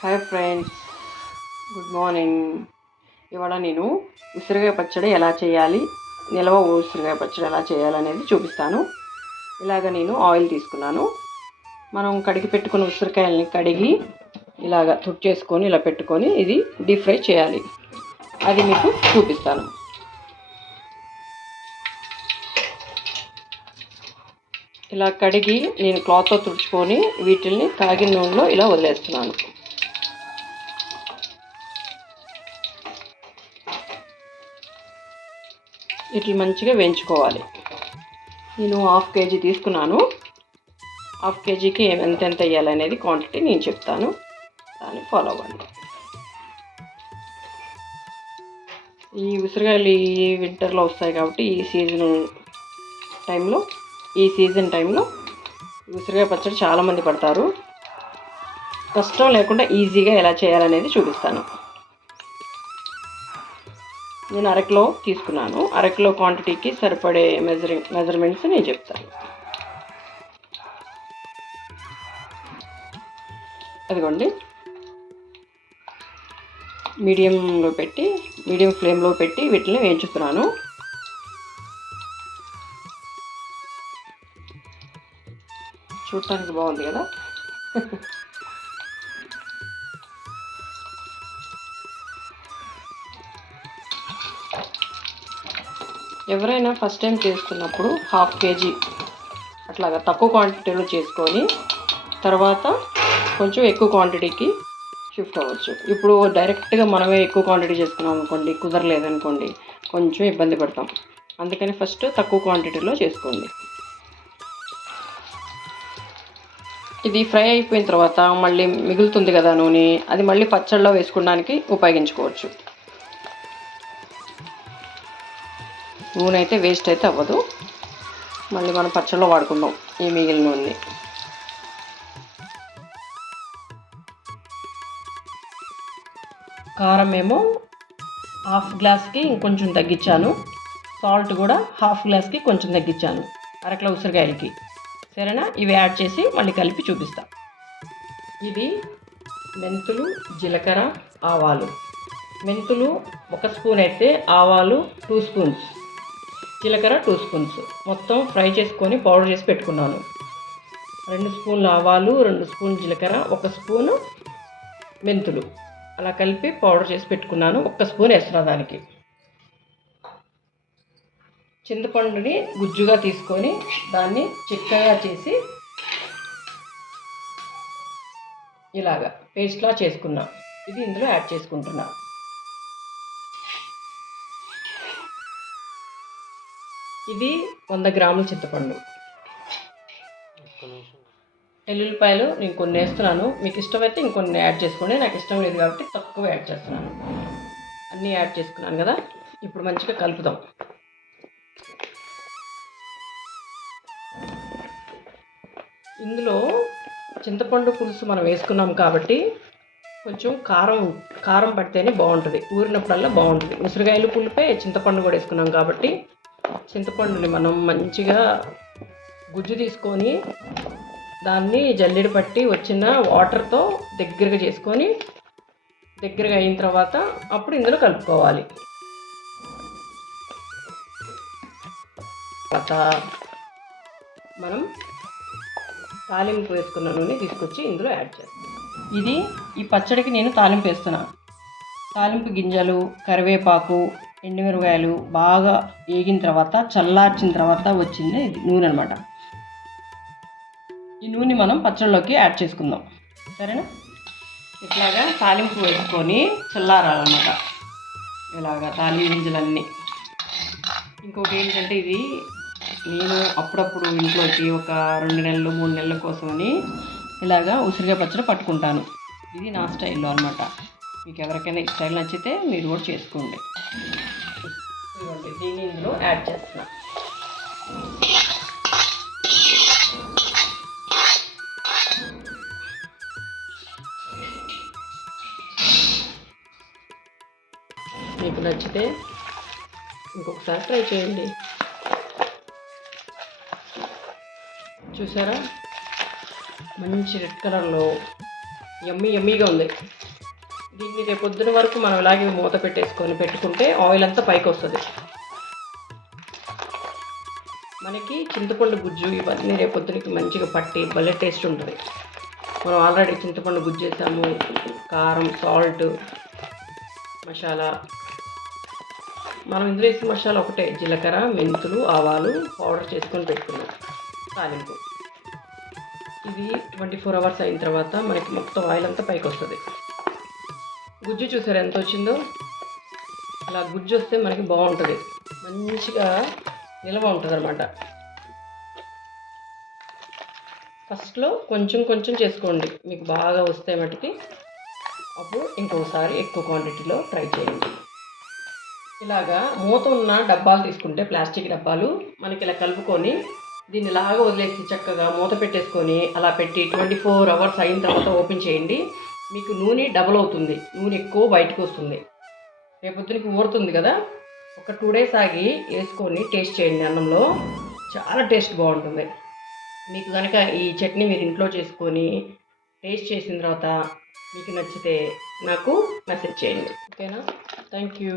Hi friends, good morning. ఇవాళ నేను ఉసిరికాయ పచ్చడి ఎలా చేయాలి, నిల్వ ఉసిరికాయ పచ్చడి ఎలా చేయాలనేది చూపిస్తాను. ఇలాగ నేను ఆయిల్ తీసుకున్నాను. మనం కడిగి పెట్టుకున్న ఉసిరికాయలని కడిగి ఇలాగ తుడిచేసుకొని ఇలా పెట్టుకొని ఇది డీప్ ఫ్రై చేయాలి. అది మీకు చూపిస్తాను. ఇలా కడిగి నేను క్లాత్తో తుడుచుకొని వీటిల్ని కాగిన నూనెలో ఇలా వదిలేస్తున్నాను. ఇట్లా మంచిగా వేయించుకోవాలి. నేను 1/2 kg తీసుకున్నాను. 1/2 kgకి ఎంత వేయాలనేది క్వాంటిటీ నేను చెప్తాను, దాన్ని ఫాలో అవ్వండి. ఈ ఉసిరికాయలు ఈ వింటర్లో వస్తాయి కాబట్టి ఈ సీజన్ టైంలో ఉసిరికాయ పచ్చడి చాలామంది పడతారు. కష్టం లేకుండా ఈజీగా ఎలా చేయాలనేది చూపిస్తాను. నేను 1/2 kg తీసుకున్నాను. 1/2 kg క్వాంటిటీకి సరిపడే మెజర్మెంట్స్ నేను చెప్తాను. అదిగోండి, మీడియం ఫ్లేమ్లో పెట్టి వీటిని వేయించుతున్నాను. చూడటానికి బాగుంది కదా. ఎవరైనా ఫస్ట్ టైం చేసుకున్నప్పుడు 1/2 kg అట్లాగా తక్కువ క్వాంటిటీలో చేసుకొని తర్వాత కొంచెం ఎక్కువ క్వాంటిటీకి షిఫ్ట్ అవ్వచ్చు. ఇప్పుడు డైరెక్ట్గా మనమే ఎక్కువ క్వాంటిటీ చేసుకున్నాం అనుకోండి, కుదరలేదనుకోండి, కొంచెం ఇబ్బంది పడతాం. అందుకని ఫస్ట్ తక్కువ క్వాంటిటీలో చేసుకోండి. ఇది ఫ్రై అయిపోయిన తర్వాత మళ్ళీ మిగులుతుంది కదా నూనె, అది మళ్ళీ పచ్చళ్ళలో వేసుకోవడానికి ఉపయోగించుకోవచ్చు. నూనె అయితే వేస్ట్ అయితే అవ్వదు, మళ్ళీ మనం పచ్చళ్ళలో వాడుకుందాం ఈ మిగిలిన నూనె. కారం ఏమో 1/2 గ్లాస్కి ఇంకొంచెం తగ్గించాను. సాల్ట్ కూడా 1/2 గ్లాస్కి కొంచెం తగ్గించాను 1/2 kg ఉసిరికాయలకి. సరేనా? ఇవి యాడ్ చేసి మళ్ళీ కలిపి చూపిస్తా. ఇది మెంతులు, జీలకర్ర, ఆవాలు. మెంతులు 1 స్పూన్ అయితే ఆవాలు 2 స్పూన్స్, జీలకర్ర 2 స్పూన్స్ మొత్తం ఫ్రై చేసుకొని పౌడర్ చేసి పెట్టుకున్నాను. 2 స్పూన్లు ఆవాలు, 2 స్పూన్లు జీలకర్ర, 1 స్పూను మెంతులు అలా కలిపి పౌడర్ చేసి పెట్టుకున్నాను. 1 స్పూన్ వేస్తున్నా దానికి. చింతపండుని గుజ్జుగా తీసుకొని దాన్ని చిక్కగా చేసి ఇలాగా పేస్ట్లా చేసుకున్నా. ఇది ఇందులో యాడ్ చేసుకుంటున్నా. ఇది 100 గ్రాముల చింతపండు. ఎల్లుల్లిపాయలు నేను కొన్ని వేస్తున్నాను, మీకు ఇష్టమైతే ఇంకొన్ని యాడ్ చేసుకోండి. నాకు ఇష్టం లేదు కాబట్టి తక్కువ యాడ్ చేస్తున్నాను. అన్నీ యాడ్ చేసుకున్నాను కదా. ఇప్పుడు మంచిగా కలుపుదాం. ఇందులో చింతపండు పులుసు మనం వేసుకున్నాం కాబట్టి కొంచెం కారం పడితేనే బాగుంటుంది, ఊరినప్పుడల్లా బాగుంటుంది. ఉసిరికాయలు పులిపే, చింతపండు కూడా వేసుకున్నాం కాబట్టి చింతపండుని మనం మంచిగా గుజ్జు తీసుకొని దాన్ని జల్లెడ పట్టి వచ్చిన వాటర్తో దగ్గరగా చేసుకొని దగ్గరగా అయిన తర్వాత అప్పుడు ఇందులో కలుపుకోవాలి. తర్వాత మనం తాలింపు వేసుకున్న నూనె తీసుకొచ్చి ఇందులో యాడ్ చేస్తాం. ఈ పచ్చడికి నేను తాలింపు వేస్తున్నాను. తాలింపు గింజలు, కరివేపాకు, ఎండుమిరపకాయలు బాగా వేగిన తర్వాత చల్లార్చిన తర్వాత వచ్చింది ఇది నూనె అనమాట. ఈ నూనె మనం పచ్చళ్ళలోకి యాడ్ చేసుకుందాం. సరేనా? ఇట్లాగా తాలింపు వేసుకొని చల్లారాలన్నమాట. ఇలాగా తాలింపు గింజలన్నీ. ఇంకొకటి ఏంటంటే, ఇది నేను అప్పుడప్పుడు ఇంట్లోకి ఒక 2 నెలలు 3 నెలల కోసమని ఇలాగా ఉసిరికాయ పచ్చడి పట్టుకుంటాను. ఇది నా స్టైల్లో అనమాట. మీకు ఎవరికైనా ఈ స్టైల్ నచ్చితే మీరు కూడా చేసుకోండి. దీన్ని ఇందులో యాడ్ చేస్తున్నా. మీకు నచ్చితే ఇంకొకసారి ట్రై చేయండి. చూసారా, మంచి రెడ్ కలర్లో యమ్మీగా ఉంది. దీన్ని రేపొద్దున వరకు మనం ఇలాగే మూత పెట్టుకుంటే ఆయిల్ అంతా పైకి వస్తుంది. మనకి చింతపండు గుజ్జు ఇవన్నీ రేపొద్దునకి మంచిగా పట్టి భలే టేస్ట్ ఉంటుంది. మనం ఆల్రెడీ చింతపండు గుజ్జు వేసాము, కారం, సాల్ట్, మసాలా. మనం ఇందులో వేసిన మసాలా ఒకటే, జీలకర్ర, మెంతులు, ఆవాలు పౌడర్ చేసుకొని పెట్టుకున్నాం తాలింపు. ఇది 24 అవర్స్ అయిన తర్వాత మనకి మొత్తం ఆయిల్ అంతా పైకి వస్తుంది. గుజ్జు చూసారు ఎంత వచ్చిందో? అలా గుజ్జు వస్తే మనకి బాగుంటుంది, మంచిగా నిల్వ ఉంటుంది అన్నమాట. ఫస్ట్లో కొంచెం చేసుకోండి, మీకు బాగా వస్తే మటుకి అప్పుడు ఇంకోసారి ఎక్కువ క్వాంటిటీలో ట్రై చేయండి. ఇలాగా మూత ఉన్న డబ్బాలు తీసుకుంటే, ప్లాస్టిక్ డబ్బాలు, మనకి ఇలా కలుపుకొని దీన్ని ఇలాగా వదిలేసి చక్కగా మూత పెట్టేసుకొని అలా పెట్టి 24 అవర్స్ అయిన తర్వాత ఓపెన్ చేయండి. మీకు నూనె డబుల్ అవుతుంది, నూనె ఎక్కువ బయటకు వస్తుంది. రేపొద్దునకి ఊరుతుంది కదా, ఒక 2 days ఆగి వేసుకొని టేస్ట్ చేయండి అన్నంలో, చాలా టేస్ట్ బాగుంటుంది. మీకు కనుక ఈ చట్నీ మీరు ఇంట్లో చేసుకొని టేస్ట్ చేసిన తర్వాత మీకు నచ్చితే నాకు మెసేజ్ చేయండి, ఓకేనా? Thank you.